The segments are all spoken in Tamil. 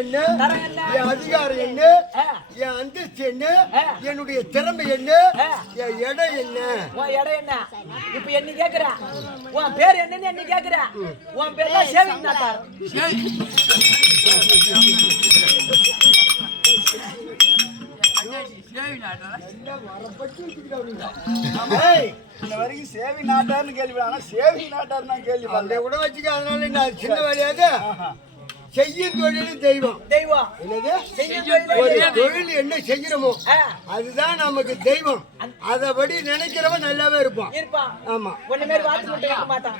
என்ன, என் அதிகாரம் என்ன, என் அந்தஸ்து என்ன, என்னுடைய திறமை என்ன, என் எடை என்ன? உன் எடை என்ன? இப்ப என்ன கேக்குற? உன் பேர் என்னன்னு என்ன கேக்குற? உன் பேர் தான் சேவிங் நாட்டார். வரைக்கும் சேவி நாட்டார்னு கேள்வி, சேவிங் நாட்டார் தான் கேள்வி கூட வச்சுக்க. அதனால நான் சின்ன வேலையாது செய்யும் தொழில் தெய்வம். தெய்வம் என்னது? ஒரு தொழில் என்ன செய்யறோமோ அதுதான் நமக்கு தெய்வம். அதபடி நினைக்கிறவன் நல்லாவே இருப்பான். ஆமா, ஒண்ணு மாதிரி வாத்து மட்டும் வைக்க மாட்டான்.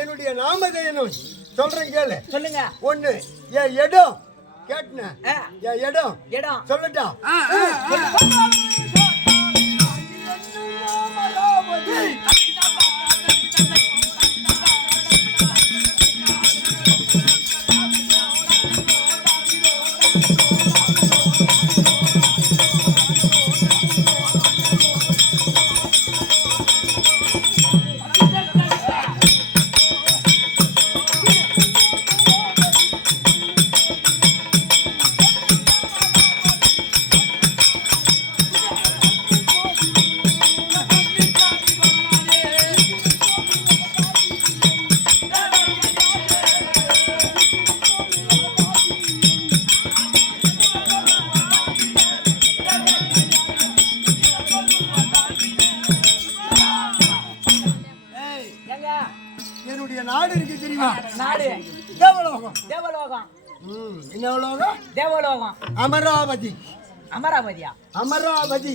என்னுடைய நாமதேயம் சொல்றேன் கேளு. சொல்லுங்க. ஒண்ணு என் இடம் கேட்டுன, என் இடம் சொல்லட்டா? என்னுடைய நாடு இருக்கு தெரியுமா? நாடு தேவலோகம். தேவலோகம். என்ன லோகம்? தேவலோகம். அமராவதி. அமராவதியா? அமராவதி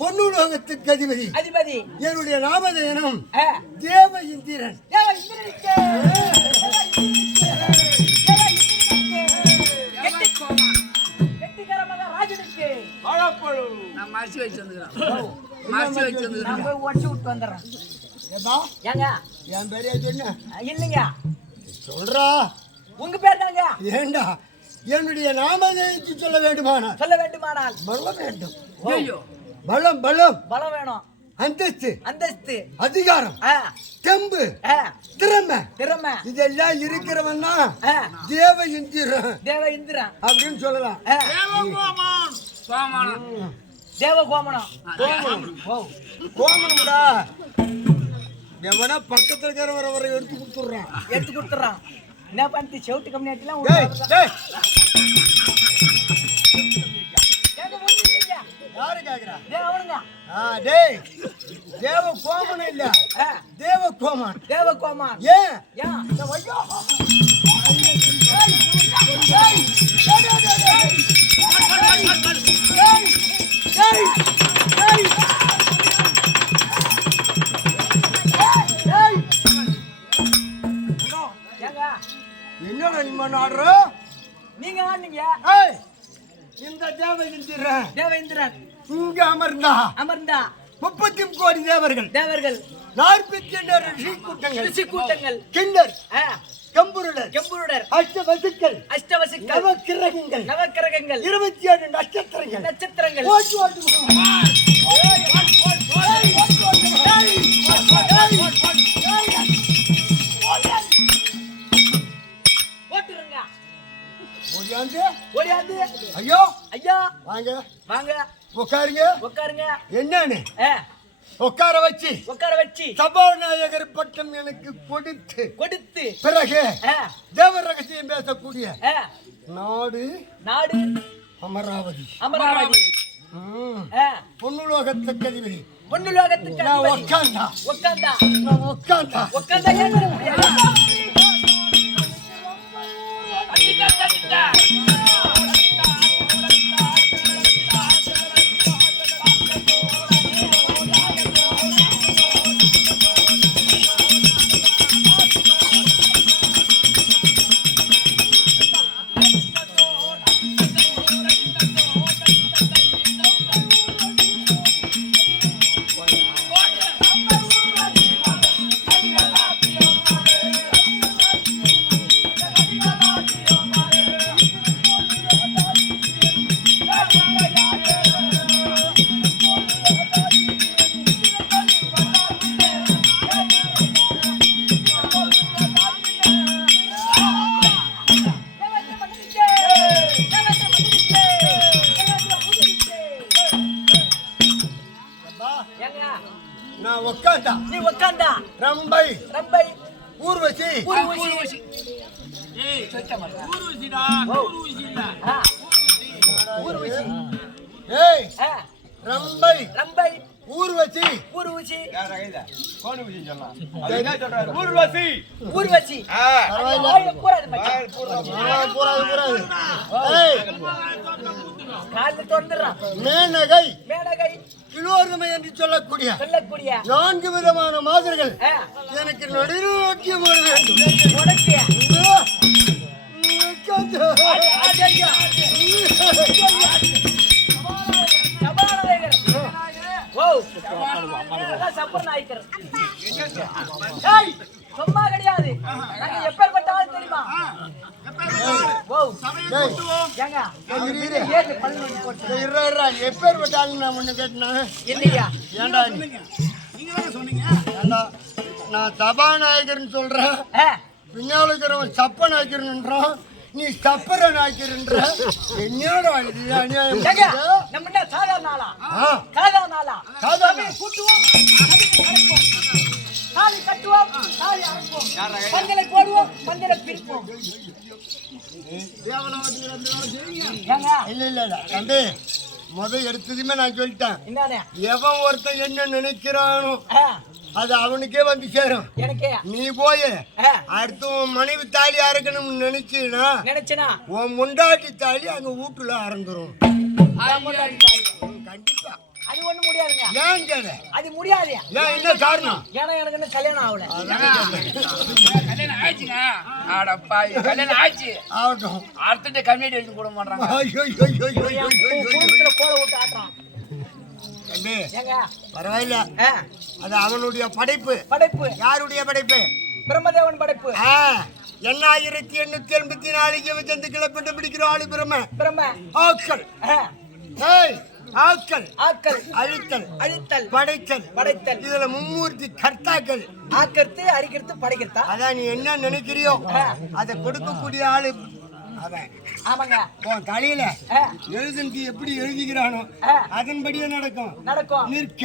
பொன்னுலோகத்துக்கு அதிபதி. அதிபதி. என்னுடைய நாமதேயம் தேவ இந்திரன். தேவ இந்திரனுக்கு கெட்டிக்காரமாக ராஜனுக்கு நான் மாசி வச்சு வந்துக்கிறேன். மாசி வச்சு வந்துக்கிறேன். நான் போய் உடச்சு விட்டு வந்துடுறேன். ஏங்க என் பேரே சொன்ன இல்லைங்க, சொல்றா. உங்க பேர் தாங்க. ஏண்டா என்னுடைய நாமதேயத்தை சொல்ல வேண்டுமானால் பலம் வேண்டும். பலம் பலம் பலம் வேணும். அந்தஸ்து அந்தஸ்து அதிகாரம் தெம்பு திறமை திறமை இதெல்லாம் இருக்கிறவன் தான் தேவ இந்திரன். தேவ இந்திரன் அப்படின்னு சொல்லலாம். தேவ கோமனம். கோமனம்டா எவனா பக்கத்துல இருக்கிறவரை எடுத்து கொடுத்துறான். என்ன பண்ணி செவுட்டு கம்யூனிட்டிலாம் யாரு கேக்குறா? அவனுங்க. டேய் தேவ கோமன் இல்ல, தேவ கோமான். தேவ கோமான். ஏன் என்னடா நீ ஆடுற? நீங்க ஆடுனீங்க. இந்த தேவ இந்திரன். தேவ இந்திரன் இங்க அமர்ந்தா 30 கோடி தேவர்கள். 42 ரிஷி கூட்டங்கள். கிண்டர் கம்புருடர் அஷ்டவசுக்கள். நவக்கிரகங்கள் 27 நட்சத்திரங்கள். ஓடியாந்து ஐயோ ஐயா வாங்க வாங்க உட்காருங்க. என்னன்னு உட்கார வச்சு சபாநாயகர் பட்டம் எனக்கு கொடுத்து பிறகு தேவ ரகசியம் பேசக்கூடிய நாடு அமராவதி. பொன்னுலோகத்துக்கு அதிபதி. உட்கார்ந்தா மார்க்காண்டா, ரம்பை, ரம்பை, ஊர்வசி, ஊர்வசி. ஆ, ஊர்வசி. ஏய் ஆ, ரம்பை, ரம்பை, ஊர்வசி, ஊர்வசி, ஊர்வசி ஊர்வசி. வாயில பூராது மச்சான். புறாது. ஏய் கால்ல திறந்துடுறான். மேனகை, மேனகை, கிலோர்மை என்று சொல்லக்கூடிய சொல்லக்கூடிய 4 விதமான மாதிரிகள் ஆ, எனக்கு நடுநோக்கி வர வேண்டும். உனக்கு ஐயோ, உட்கார்ந்து. ஐயா, சபாநாயகர். ஓ, அதான் சபாநாயகர். ஏய், சும்மா கிடையாது. நாங்க எப்பேற்பட்ட ஆள் தெரியுமா? ஓ, ஏய், ஏங்க, இரு, இரு. ஏழு 11 போட்டு. இருடா, எப்பேற்பட்ட ஆளு நான் ஒண்ணு கேட்டேனா? என்னையா? ஏன்டா நீ? ஏன்டா, நான் சபாநாயகர்னு சொல்றேன், ஆ, பின்னால இருக்கிறவன் சப்ப நாய்க்கிறன்றான், நீ சப்பர நாய்க்கிறன்ற. என்னடா இது அநியாயம்? ஏங்க, நம்ம என்ன சாதாரண ஆளா? ஆ, சாதாரண ஆளா? சாதாரண. சாமியை கூட்டுவோம், சாமியை அழைப்போம். தாலி கட்டுவோம், தாலி அழைப்போம். பந்தலை போடுவோம், பந்தலை பிரிப்போம். ஏங்க, இல்ல இல்ல இல்ல தம்பி, எடுத்ததுமே நான் சொல்லிட்டேன், என்னண்ணே? எவன் ஒருத்தன் என்ன நினைக்கிறானோ ஆ, அது அவனுக்கே வந்து சேரும். எனக்கே நீ போய் ஆ, அடுத்து உன் மனைவி தாலி அறுக்கணும்னு நினைச்சீன்னா நினைச்சனா உன் முண்டாட்டி தாலி அங்க வீட்டுல அறந்துரும். கண்டிப்பா. அது ஒண்ணு முடியாதுங்க. ஏன் கேளு? அது முடியாது. ஏன் என்ன காரணம்? ஏன்னா எனக்கு இன்னும் கல்யாணம் ஆகல. கல்யாணம் ஆயிடுச்சுங்க. ஆடப்பா, கல்யாணம் ஆயிடுச்சு. ஆகட்டும். அடுத்துட்டு கம்யூனிட்டி எடுத்து போட மாட்டாங்க. ஐயோ, ஐயோ, ஐயோ, ஐயோ, ஐயோ, ஐயோ. குடும்பத்துல கோல விட்டு ஆட்டுறான். தம்பி, ஏங்க, பரவாயில்ல, ஆ, அது அவனுடைய படைப்பு. படைப்பு யாருடைய படைப்பு? பிரம்மதேவன் படைப்பு. 8884 ஜந்துக்களை பெற்று பிடிக்கிற ஆளு பிரம்ம. பிரம்ம, ஆக்கள், ஆ, ஏய், ஆக்கள், ஆக்கல், அழித்தல், அழித்தல், படைத்தல், படைத்தல், இதுல மும்மூர்த்தி கர்த்தாக்கள். ஆக்கர்த்து, அரிக்கிறது, படைக்கிறதா? அதான் நீ என்ன நினைக்கிறியோ அதை கொடுக்கக்கூடிய ஆளு அவன். ஆமாங்க. உன் தலையில ஆ, எழுதுனது எப்படி எழுதிக்கிறானோ ஆ, அதன்படியே நடக்கும். நடக்கும். நிற்க.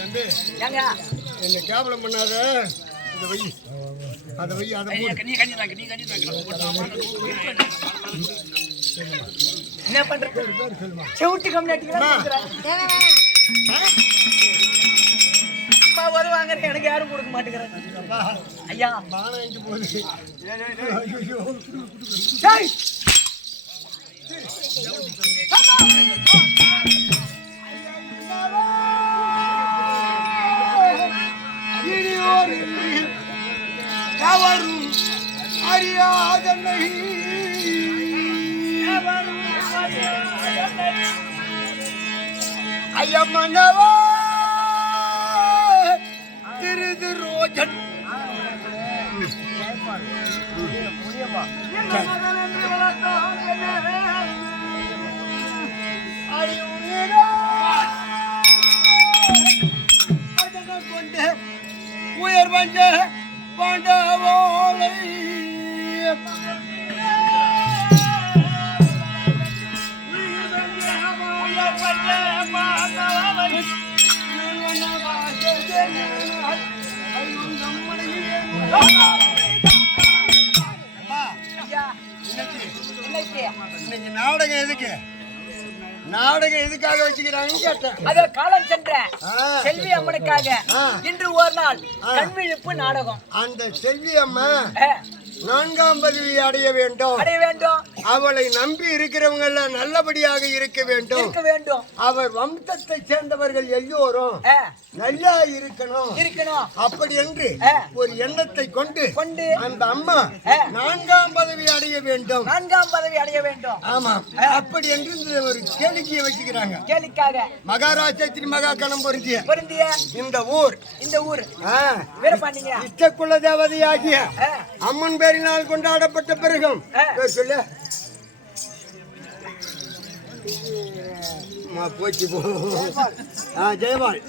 தம்பி, ஏங்க, என்ன கேவலம் பண்ணாத. இதை வை, அதை வை, அதை போடு. நீ கஞ்சி தாங்க, நீ கஞ்சி தாங்க. என்ன பண்றது? செவுட்டு கம்யூனிட்டிக்கு வருவாங்க, எனக்கு யாரும் கொடுக்க மாட்டேங்கிறாங்க. ஐயா, பானம் எங்க போகுது? ஐயோ. டேய், இனியோர் எவரும் அறியாதனை ஐயம்மனவா திருதிரோஜன் கொண்டு உயர் வந்த பாண்டவோலை இன்னைக்கு நாடகம் எதுக்கு? நாடகம் எதுக்காக வச்சுக்கிறாங்கன்னு கேட்டேன். அது காலம் சென்ற ஆ. செல்வி அம்மனுக்காக ஆ. இன்று ஒரு நாள் கண்விழிப்பு நாடகம். அந்த செல்வி அம்மா ஆ, 4ஆம் பதவி அடைய வேண்டும். அடைய வேண்டும். அவளை நம்பி இருக்கிறவங்க எல்லாம் நல்லபடியாக இருக்க வேண்டும். இருக்க வேண்டும். அவர் வம்சத்தை சேர்ந்தவர்கள் எல்லோரும் நல்லா இருக்கணும். இருக்கணும். அப்படி என்று ஒரு எண்ணத்தை கொண்டு கொண்டு அந்த அம்மா 4ஆம் பதவி அடைய வேண்டும். 4ஆம் பதவி அடைய வேண்டும். ஆமா, அப்படி என்று இந்த ஒரு கேளிக்கையை வச்சுக்கிறாங்க. கேளிக்காக மகாராஜாத்திரி மகா கணம் பொருந்திய இந்த ஊர் வீரபாண்டிங்க இஷ்டக்குள்ள தேவதையாகிய அம்மன் பேரினால் கொண்டாடப்பட்ட பிறகும் சொல்லு போச்சு ஜெயபால்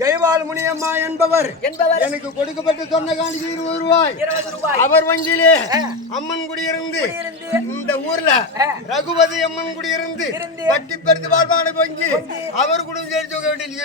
ஜெயபால் முனியம்மா என்பவர் எனக்கு கொடுக்கப்பட்டு சொன்ன காணிக்கு 20 ரூபாய். அவர் வங்கியிலே அம்மன் குடியிருந்து இந்த ஊர்ல ரகுபதி அம்மன் குடியிருந்து வட்டி பெருத்து வாழ்வான வங்கி அவர் கூட சேர்த்து வேண்டிய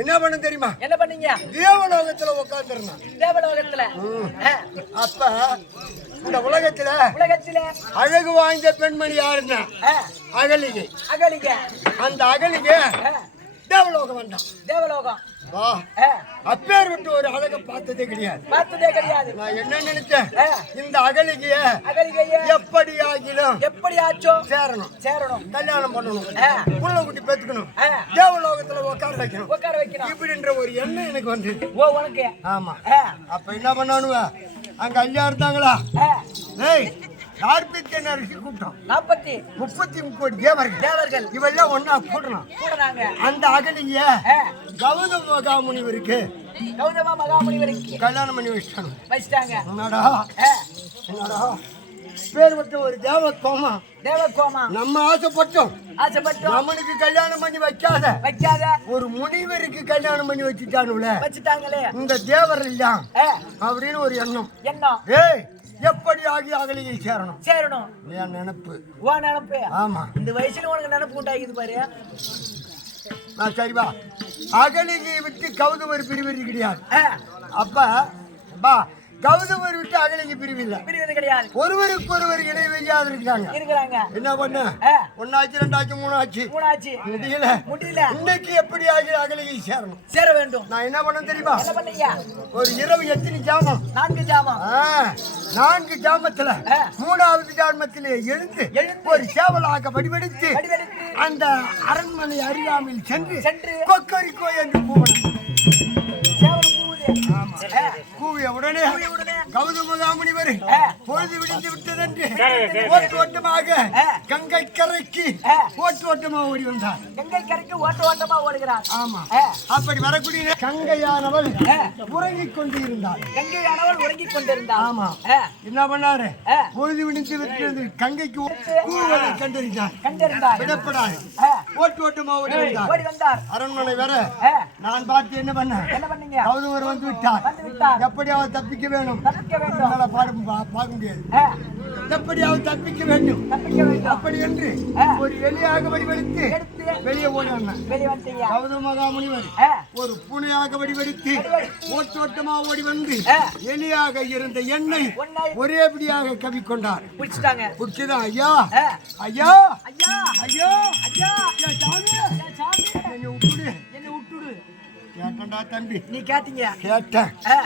என்ன பண்ண தெரியுமா? என்ன பண்ணீங்க? தேவலோகத்துல உட்கார்ந்திருந்தான். தேவலோகத்துல அப்ப இந்த உலகத்துல அழகு வாய்ந்த பெண்மணி யாருன்னா அகலிகை. அகலிகை. அந்த அகலிகை தேவலோகம் வந்தான். தேவலோகம் அப்பேர் விட்டு ஒரு அழகை பார்த்ததே கிடையாது. நான் என்ன நினைச்சேன், இந்த அகலிகைய எப்படி ஆகிலும் சேரணும், கல்யாணம் பண்ணணும், புள்ள குட்டி பெத்துக்கணும், தேவலோகத்துல உட்கார வைக்கணும் இப்படின்ற ஒரு எண்ணம் எனக்கு வந்து. ஆமா, அப்ப என்ன பண்ணானுவ அங்க ஐயா இருந்தாங்களா, கூட்டம் 33 தேவர்கள் இவெல்லாம் ஒன்னா கூடுறாங்க. அந்த அகலிய கௌதம மகாமுனிவருக்கு கல்யாணம் பண்ணி வச்சிட்டாங்க. பேர் பட்ட ஒரு தேவகோமா நம்ம ஆசைப்பட்டோம். நம்மளுக்கு கல்யாணம் பண்ணி வைக்காத ஒரு முனிவருக்கு கல்யாணம் பண்ணி வச்சுட்டாங்களே இந்த தேவர் எல்லாம் அப்படின்னு ஒரு எண்ணம். எப்படி ஆகி அகலிகை சேரணும் என் நினைப்பு. ஆமா, இந்த வயசுல உனக்கு நினைப்பு உண்டாகிது பாரு. சரிவா, அகலிகை விட்டு கௌதமர் பிரிவது கிடையாது. அப்ப கௌதமர் விட்டு அகலிகை பிரிவில்லை கிடையாது. ஒருவருக்கு ஒருவர் இணை வைக்காது இருக்கிறாங்க. என்ன பண்ண, 1 ஆச்சு 2 ஆச்சு 3 ஆச்சு முடியல. இன்னைக்கு எப்படி ஆகி அகலிகை சேர வேண்டும். நான் என்ன பண்ண தெரியுமா, ஒரு இரவு எத்தனை ஜாமம், 4 ஜாமம். 4 ஜாமத்துல 3வது ஜாமத்திலே எழுந்து ஒரு சேவலாக வடிவெடுத்து அந்த அரண்மனை அருகாமையில் சென்று கொக்கரிக்கோ என்று கூவணும். கூவிய உடனே கௌதம மகாமுனிவர் பொழுது விடிந்து விட்டதென்று ஓட்டமாக கங்கை கரைக்கு ஓட்டமா ஓடி வந்தார். கங்கை கரைக்கு ஓட்டமா ஓடுகிறார். ஆமா, அப்படி வரக்கூடிய கங்கையானவள் உறங்கிக் கொண்டிருந்தாள். ஆமா, என்ன பண்ணாரு, பொழுது விடிந்து விட்டது கங்கைக்கு கூவலை கண்டிருந்தார். விடப்படாது, ஓட்டமா ஓடி வந்தார். அரண்மனை வர நான் பார்த்து என்ன பண்ணீங்க, கௌதமர் வந்து விட்டார். எப்படி அவர் தப்பிக்க வேணும், பார்க்க முடியாது. எப்படியாவது தப்பிக்க வேண்டும். தப்பிக்க வேண்டும். அப்படி என்று ஆ. ஒரு எலியாக வடிவெடுத்து எடுத்து வெளியே ஓடினாங்க. வெளியே வந்துட்டீங்க. கௌதம மகாமுனிவர் ஆ. ஒரு பூனையாக வடிவெடுத்து ஓட்டோட்டமா ஓடி வந்து ஆ. எலியாக இருந்த என்னை ஒன்னை ஒரேபடியாக கவிக்கொண்டார். பிடிச்சிட்டாங்க. பிடிச்சதான் ஐயா ஆ. ஐயா ஐயா ஐயா ஐயா ஏ சாமி ஏ சாமி என்னை விட்டுடு. என்ன விட்டுடு. கேட்டண்டா தம்பி நீ கேட்டீங்க. கேட்டேன். ஆ.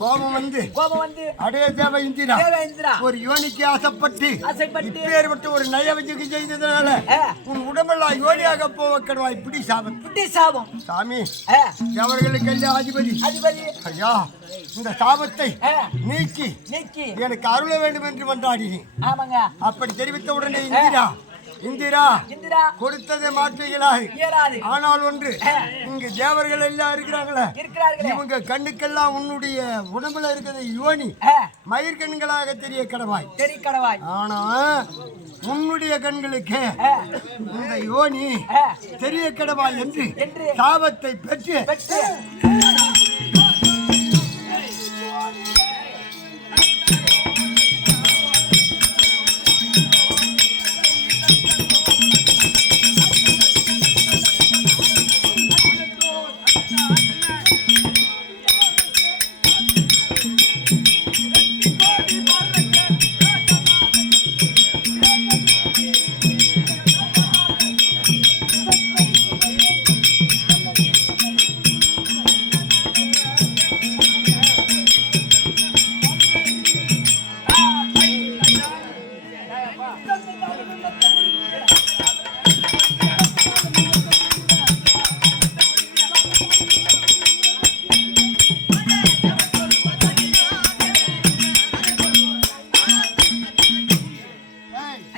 கோபம் வந்து கோபம் வந்து அடைய தேவ இந்திரா தேவேந்திரா ஒரு யோனிக்கு ஆசைப்பட்டு ஆசைப்பட்டு இப்பேற்பட்ட ஒரு நயவஞ்சுக்கு செய்ததுனால ஆ. உன் உடம்பெல்லாம் யோனியாக போவ கடுவா இப்படி சாபம். புட்டி சாபம். சாமி ஆ. அவர்களுக்கெல்லாம் அதிபதி அதிபதி ஐயா இந்த சாபத்தை ஆ. நீக்கி நீக்கி எனக்கு அருள வேண்டும் என்று மன்றாடினேன். ஆமாங்க. அப்படி தெரிவித்த உடனே இந்திரா இந்திரா இந்திரா கொடுத்ததை மாற்றுகிறார். இயலாது. ஆனால் ஒன்று ஆ. இங்கு தேவர்கள் எல்லாம் இருக்கிறாங்களே இருக்கிறார்களே. இவங்க கண்ணுக்கெல்லாம் உன்னுடைய உடம்புல இருக்கிறது யோனி ஆ. மயிர் கண்களாக தெரிய கடவாய். தெரி கடவாய். ஆனா உன்னுடைய கண்களுக்கு ஆ. இந்த யோனி ஆ. தெரிய கடவாய் என்று என்று சாபத்தை பெற்று பெற்று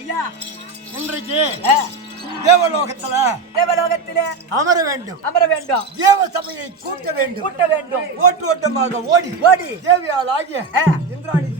ஐயா இன்றைக்கு ஆ. தேவலோகத்துல தேவலோகத்திலே அமர வேண்டும். அமர வேண்டும். தேவ சபையை கூட்ட வேண்டும். கூட்ட வேண்டும். ஓட்டு ஓட்டமாக ஓடி ஓடி தேவியால் ஆகிய ஆ. இந்திராணி